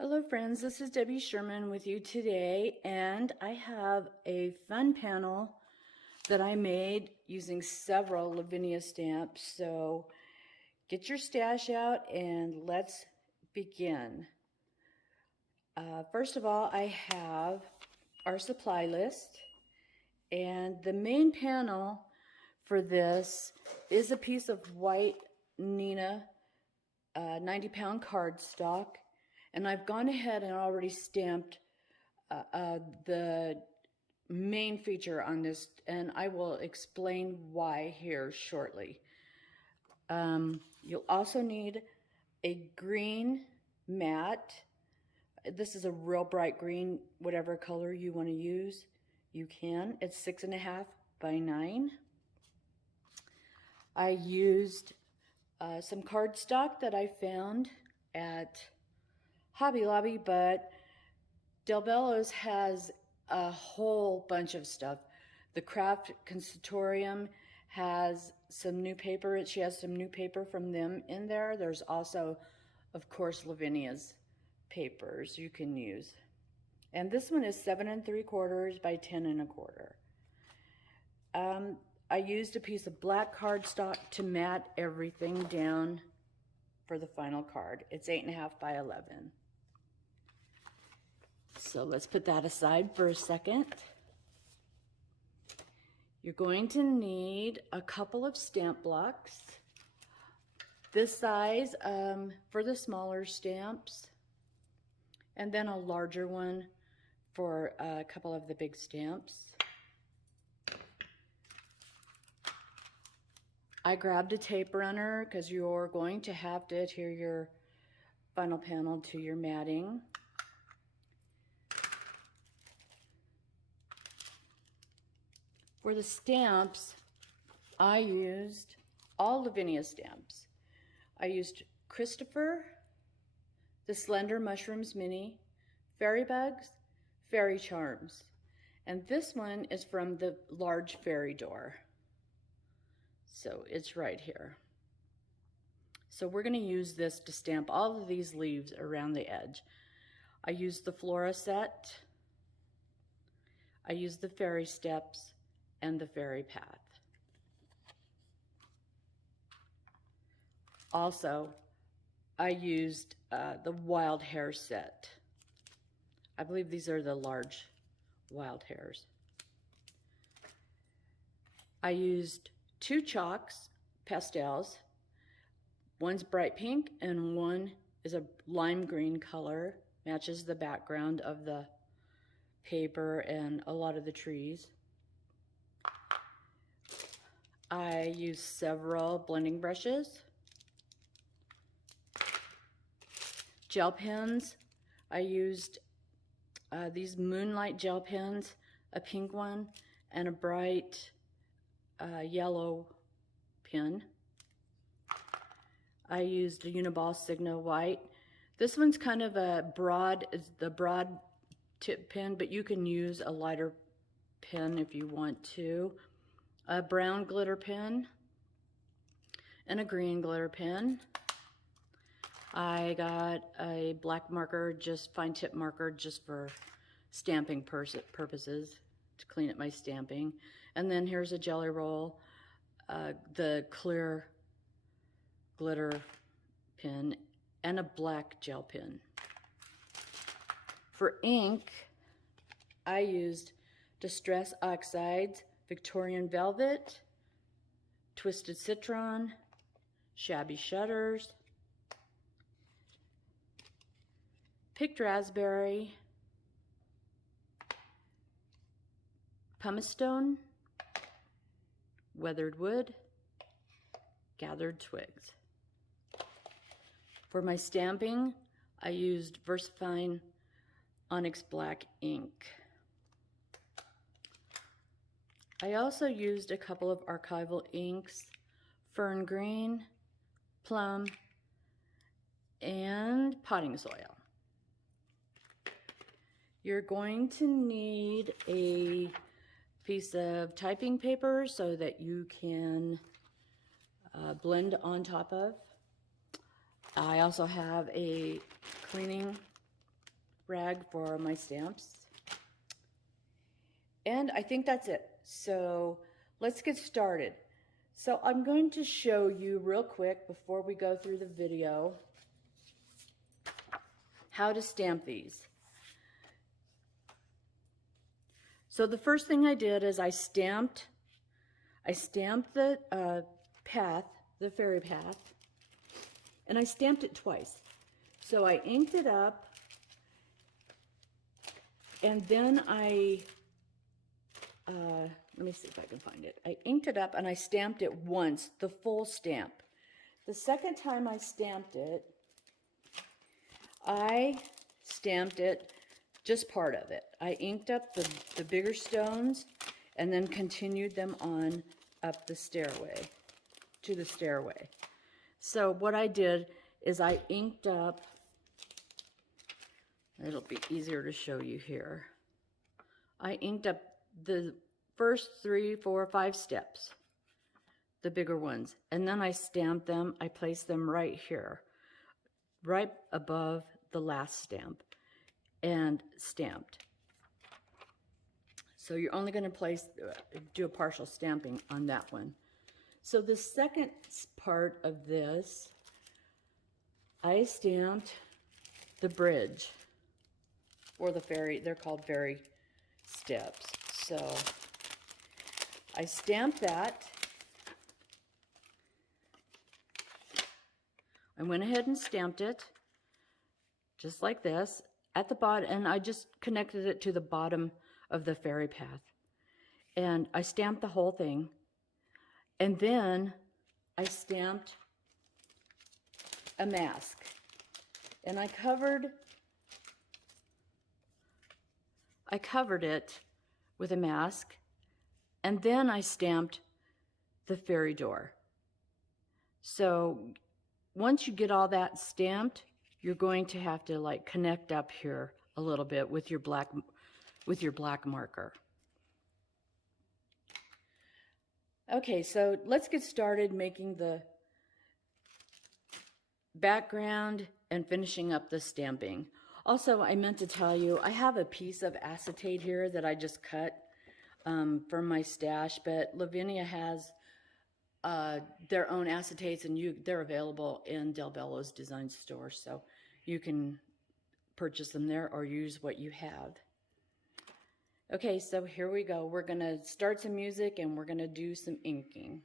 Hello friends, this is Debbie Sherman with you today, and I have a fun panel that I made using several Lavinia stamps. So get your stash out and let's begin. First of all, I have our supply list, and the main panel for this is a piece of white Neenah 90-pound cardstock. And I've gone ahead and already stamped the main feature on this, and I will explain why here shortly. You'll also need a green mat. This is a real bright green, whatever color you want to use, you can. It's 6.5 by 9. I used some cardstock that I found at Hobby Lobby, but Bello's has a whole bunch of stuff. The Craft Conservatorium has some new paper. She has some new paper from them in there. There's also, of course, Lavinia's papers you can use. And this one is 7 3/4 by 10 1/4. I used a piece of black cardstock to mat everything down for the final card. It's 8.5 by 11. So let's put that aside for a second. You're going to need a couple of stamp blocks. This size for the smaller stamps, and then a larger one for a couple of the big stamps. I grabbed a tape runner because you're going to have to adhere your final panel to your matting. For the stamps, I used all Lavinia stamps. I used Christopher, the Slender Mushrooms Mini, Fairy Bugs, Fairy Charms. And this one is from the large fairy door. So it's right here. So we're going to use this to stamp all of these leaves around the edge. I used the Flora set. I used the Fairy Steps and the Fairy Path. Also, I used the Wild Hair set. I believe these are the large wild hairs. I used 2 chalks, pastels. One's bright pink and one is a lime green color, matches the background of the paper and a lot of the trees. I used several blending brushes, gel pens. I used these Moonlight gel pens, a pink one and a bright yellow pen. I used a Uniball Signa White. This one's kind of a broad, it's the broad tip pen, but you can use a lighter pen if you want to. A brown glitter pen and a green glitter pen. I got a black marker, just fine tip marker, just for stamping purposes, to clean up my stamping. And then here's a jelly roll, the clear glitter pen, and a black gel pen. For ink, I used Distress Oxides, Victorian Velvet, Twisted Citron, Shabby Shutters, Picked Raspberry, Pumice Stone, Weathered Wood, Gathered Twigs. For my stamping, I used VersaFine Onyx Black ink. I also used a couple of Archival inks, Fern Green, Plum, and Potting Soil. You're going to need a piece of typing paper so that you can blend on top of. I also have a cleaning rag for my stamps. And I think that's it. So let's get started. So I'm going to show you real quick before we go through the video how to stamp these. So the first thing I did is I stamped the path, the fairy path, and I stamped it twice. So I inked it up, and then let me see if I can find it. I inked it up and I stamped it once, the full stamp. The second time I stamped it, I stamped it just part of it. I inked up the bigger stones and then continued them on up the stairway, to the stairway. So what I did is I inked up, it'll be easier to show you here. I inked up the first 3, 4, 5 steps, the bigger ones, and then I stamped them. I placed them right here, right above the last stamp, and stamped. So you're only going to do a partial stamping on that one. So the second part of this, I stamped the bridge, or the fairy, they're called fairy steps. So I stamped that. I went ahead and stamped it just like this at the bottom, and I just connected it to the bottom of the fairy path. And I stamped the whole thing. And then I stamped a mask. And I covered it with a mask, and then I stamped the fairy door. So once you get all that stamped, you're going to have to like connect up here a little bit with your black marker. Okay, so let's get started making the background and finishing up the stamping. Also, I meant to tell you, I have a piece of acetate here that I just cut from my stash, but Lavinia has their own acetates, and they're available in Del Bello's design store, so you can purchase them there or use what you have. Okay, so here we go. We're going to start some music and we're going to do some inking.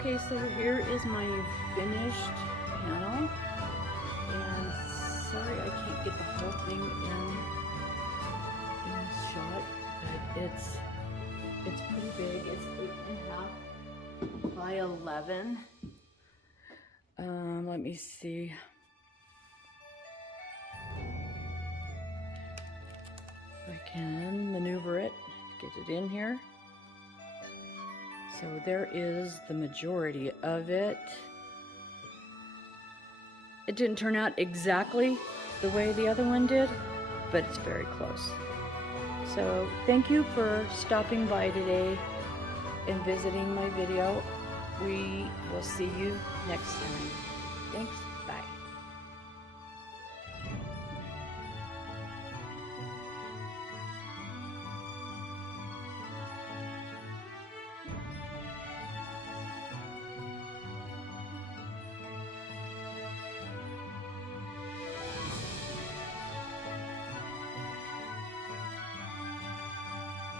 Okay, so here is my finished panel, and sorry I can't get the whole thing in this shot, but it's pretty big. It's 8.5 by 11. Let me see. If I can maneuver it, get it in here. So there is the majority of it. It didn't turn out exactly the way the other one did, but it's very close. So thank you for stopping by today and visiting my video. We will see you next time. Thanks.